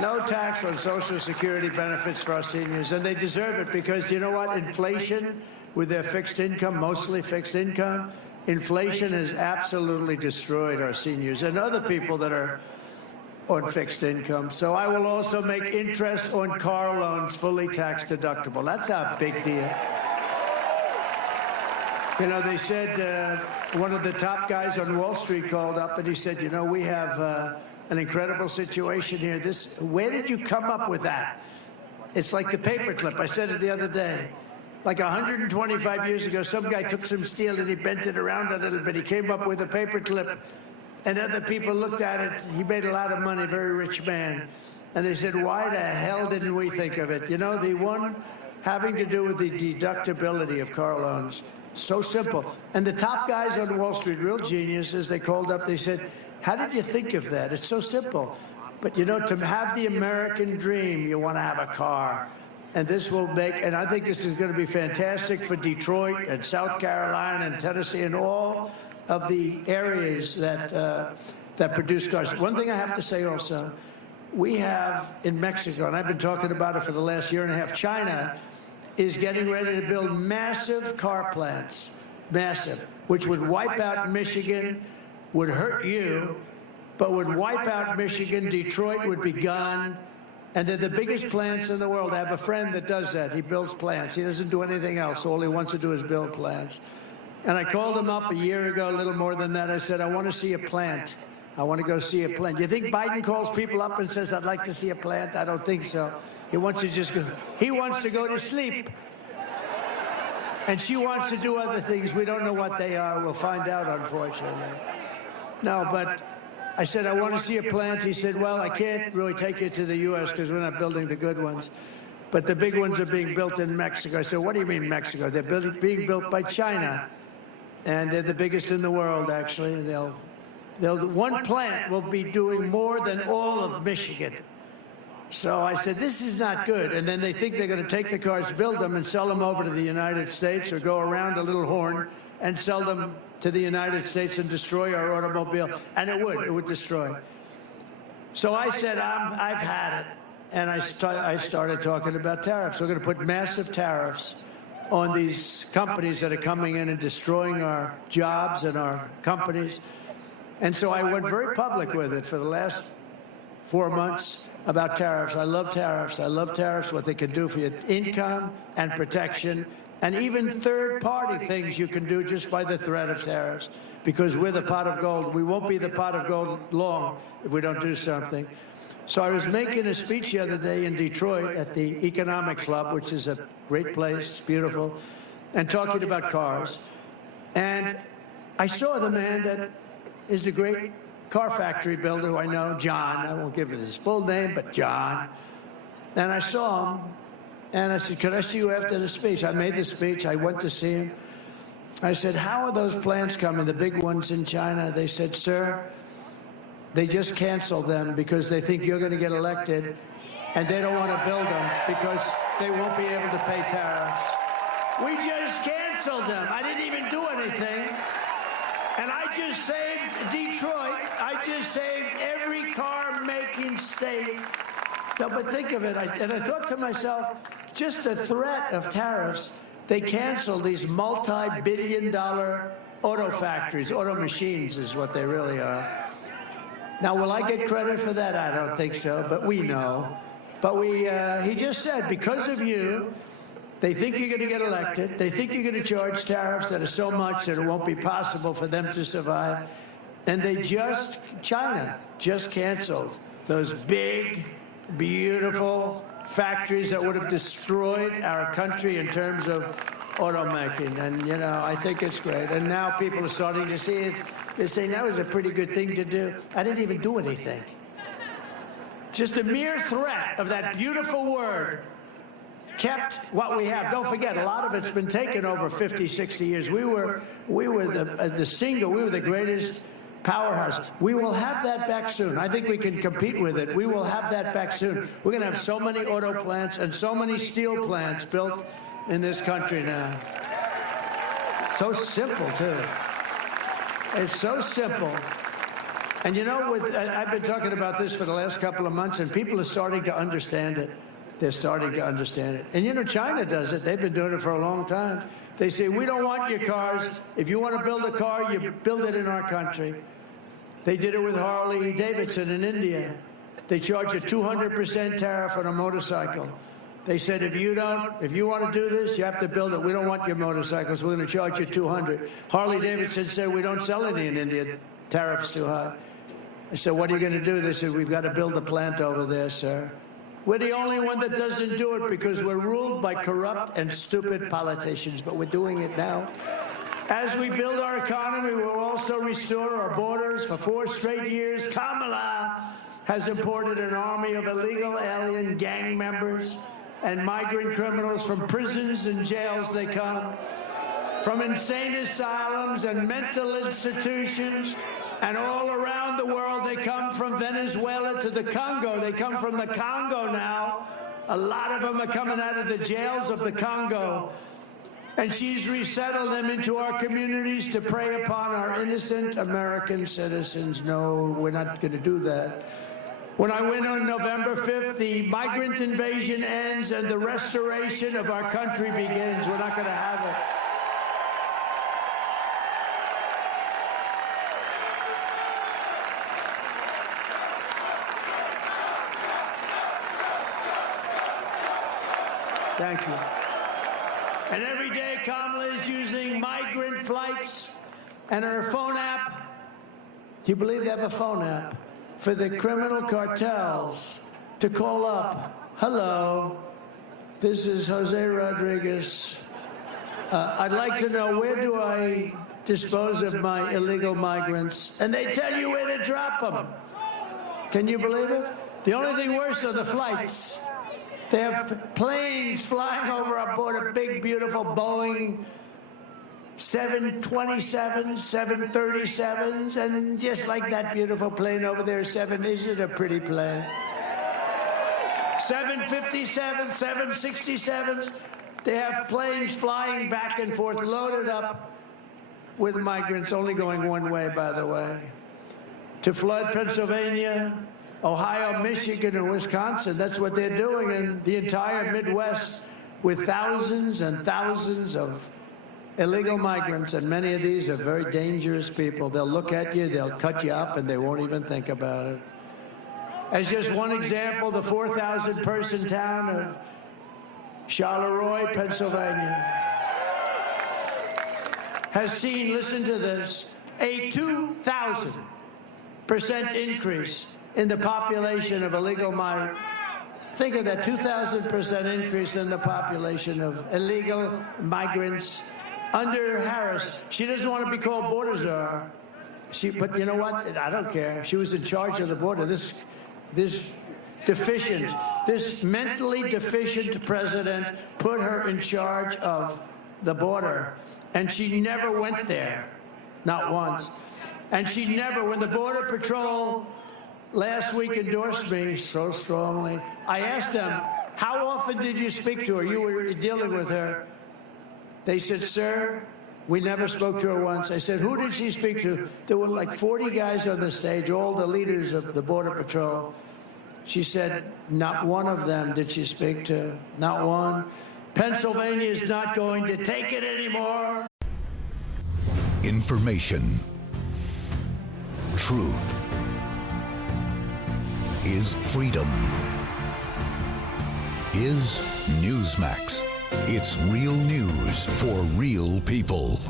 No tax on Social Security benefits for our seniors, and they deserve it because, you know what, inflation with their fixed income, mostly fixed income, inflation has absolutely destroyed our seniors and other people that are on fixed income. So I will also make interest on car loans fully tax deductible. That's a big deal. You know, they said one of the top guys on Wall Street called up and he said, you know, we have an incredible situation here. Where did you come up with that? It's like the paperclip. I said it the other day. Like 125 years ago, some guy took some steel and he bent it around a little bit. He came up with a paperclip, and other people looked at it. He made a lot of money, very rich man. And they said, why the hell didn't we think of it? You know, the one having to do with the deductibility of car loans. So simple. And the top guys on Wall Street, real geniuses, they called up, they said, how did you think of that? It's so simple. But, you know, to have the American dream, you want to have a car. And this will make, and I think this is going to be fantastic for Detroit and South Carolina and Tennessee and all of the areas that produce cars. One thing I have to say also, we have in Mexico, and I've been talking about it for the last year and a half, China is getting ready to build massive car plants, massive, which would wipe out Michigan, would hurt you, but would wipe out Michigan. Detroit would be gone. And they're the biggest plants in the world. I have a friend that does that. He builds plants. He doesn't do anything else. All he wants to do is build plants. And I called him up a year ago, a little more than that. I said, I want to see a plant. I want to go see a plant. You think Biden calls people up and says, I'd like to see a plant? I don't think so. He wants to just go. He wants to go to sleep. And she wants to do other things. We don't know what they are. We'll find out, unfortunately. No, but I said, I want to see a plant. He said, well, I can't really take you to the U.S. because we're not building the good ones. But the big ones are being built in Mexico. I said, what do you mean Mexico? They're being built by China. And they're the biggest in the world, actually. And one plant will be doing more than all of Michigan. So I said, this is not good. And then they think they're going to take the cars, build them, and sell them over to the United States or go around a little horn and sell them to the United States and destroy our automobile. And it would destroy. So I said, I've had it. And I started talking about tariffs. We're going to put massive tariffs on these companies that are coming in and destroying our jobs and our companies. And so I went very public with it for the last 4 months about tariffs. I love tariffs. I love tariffs, what they can do for your income and protection, and even third-party things you can do just by the threat of tariffs, because we're the pot of gold. We won't be the pot of gold long if we don't do something. So I was making a speech the other day in Detroit at the Economic Club, which is a great place, beautiful, and talking about cars. And I saw the man that is the great car factory builder who I know, John. I won't give it his full name, but John. And I saw him, and I said, could I see you after the speech? I made the speech. I went to see him. I said, how are those plants coming, the big ones in China? They said, sir, they just canceled them because they think you're going to get elected, and they don't want to build them because they won't be able to pay tariffs. We just canceled them. I didn't even do anything. And I just saved Detroit. I just saved every car-making state. No, but think of it. And I thought to myself, just the threat of tariffs, they canceled these multi-billion-dollar auto factories. Auto machines is what they really are. Now, will I get credit for that? I don't think so, but we know. But he just said, because of you, they think you're going to get elected. They think you're going to charge tariffs that are so much that it won't be possible for them to survive. And China just canceled those big, beautiful factories that would have destroyed our country in terms of automaking. And, you know, I think it's great. And now people are starting to see it. They're saying that was a pretty good thing to do. I didn't even do anything. Just the mere threat of that beautiful word kept what we have. Don't forget, a lot of it's been taken over 50, 60 years. We were the greatest powerhouse. We will have that back soon. I think we can compete with it. We will have that back soon. We're going to have so many auto plants and so many steel plants built in this country now. So simple, too. It's so simple. And you know, I've been talking about this for the last couple of months, and people are starting to understand it. They're starting to understand it. And you know, China does it. They've been doing it for a long time. They say, we don't want your cars. If you want to build a car, you build it in our country. They did it with Harley Davidson in India. They charge a 200% tariff on a motorcycle. They said, if you want to do this, you have to build it. We don't want your motorcycles. We're going to charge you 200. Harley Davidson said, we don't sell any in India. Tariff's too high. I said, what are you going to do? They said, we've got to build a plant over there, sir. We're the only one that doesn't do it because we're ruled by corrupt and stupid politicians, but we're doing it now. As we build our economy, we'll also restore our borders. For 4 straight years, Kamala has imported an army of illegal alien gang members and migrant criminals from prisons and jails they come, from insane asylums and mental institutions, and all around the world. They come from Venezuela to the Congo. They come from the Congo now. A lot of them are coming out of the jails of the Congo. And she's resettled them into our communities to prey upon our innocent American citizens. No, we're not going to do that. When I win on November 5th, the migrant invasion ends and the restoration of our country begins. We're not going to have it. Thank you. And every day, Kamala is using migrant flights and her phone app. Do you believe they have a phone app for the criminal cartels to call up? Hello, this is Jose Rodriguez. I'd like to know, where do I dispose of my illegal migrants? And they tell you where to drop them. Can you believe it? The only thing worse are the flights. They have planes flying over our border, big, beautiful Boeing 727s, 737s, and just like that beautiful plane over there, isn't it a pretty plane? 757s, 767s. They have planes flying back and forth, loaded up with migrants, only going one way, by the way, to flood Pennsylvania, Ohio, Michigan, and Wisconsin. That's what they're doing in the entire Midwest, with thousands and thousands of illegal migrants, and many of these are very dangerous people. They'll look at you, they'll cut you up, and they won't even think about it. As just one example, the 4,000-person town of Charleroi, Pennsylvania, has seen, listen to this, a 2,000% increase in the population of illegal migrants. Think of that, 2,000% increase in the population of illegal migrants under Harris. She doesn't want to be called border czar. But you know what? I don't care. She was in charge of the border. This mentally deficient president put her in charge of the border, and she never went there, not once. And she never, when the Border Patrol last week endorsed me so strongly, I asked them, how often did you speak to her? You were dealing with her. They said, sir, we never spoke to her once. I said, who did she speak to? There were like 40 guys on the stage, all the leaders of the Border Patrol. She said, not one of them did she speak to, not one. Pennsylvania is not going to take it anymore. Information. Truth is freedom. Is Newsmax. It's real news for real people.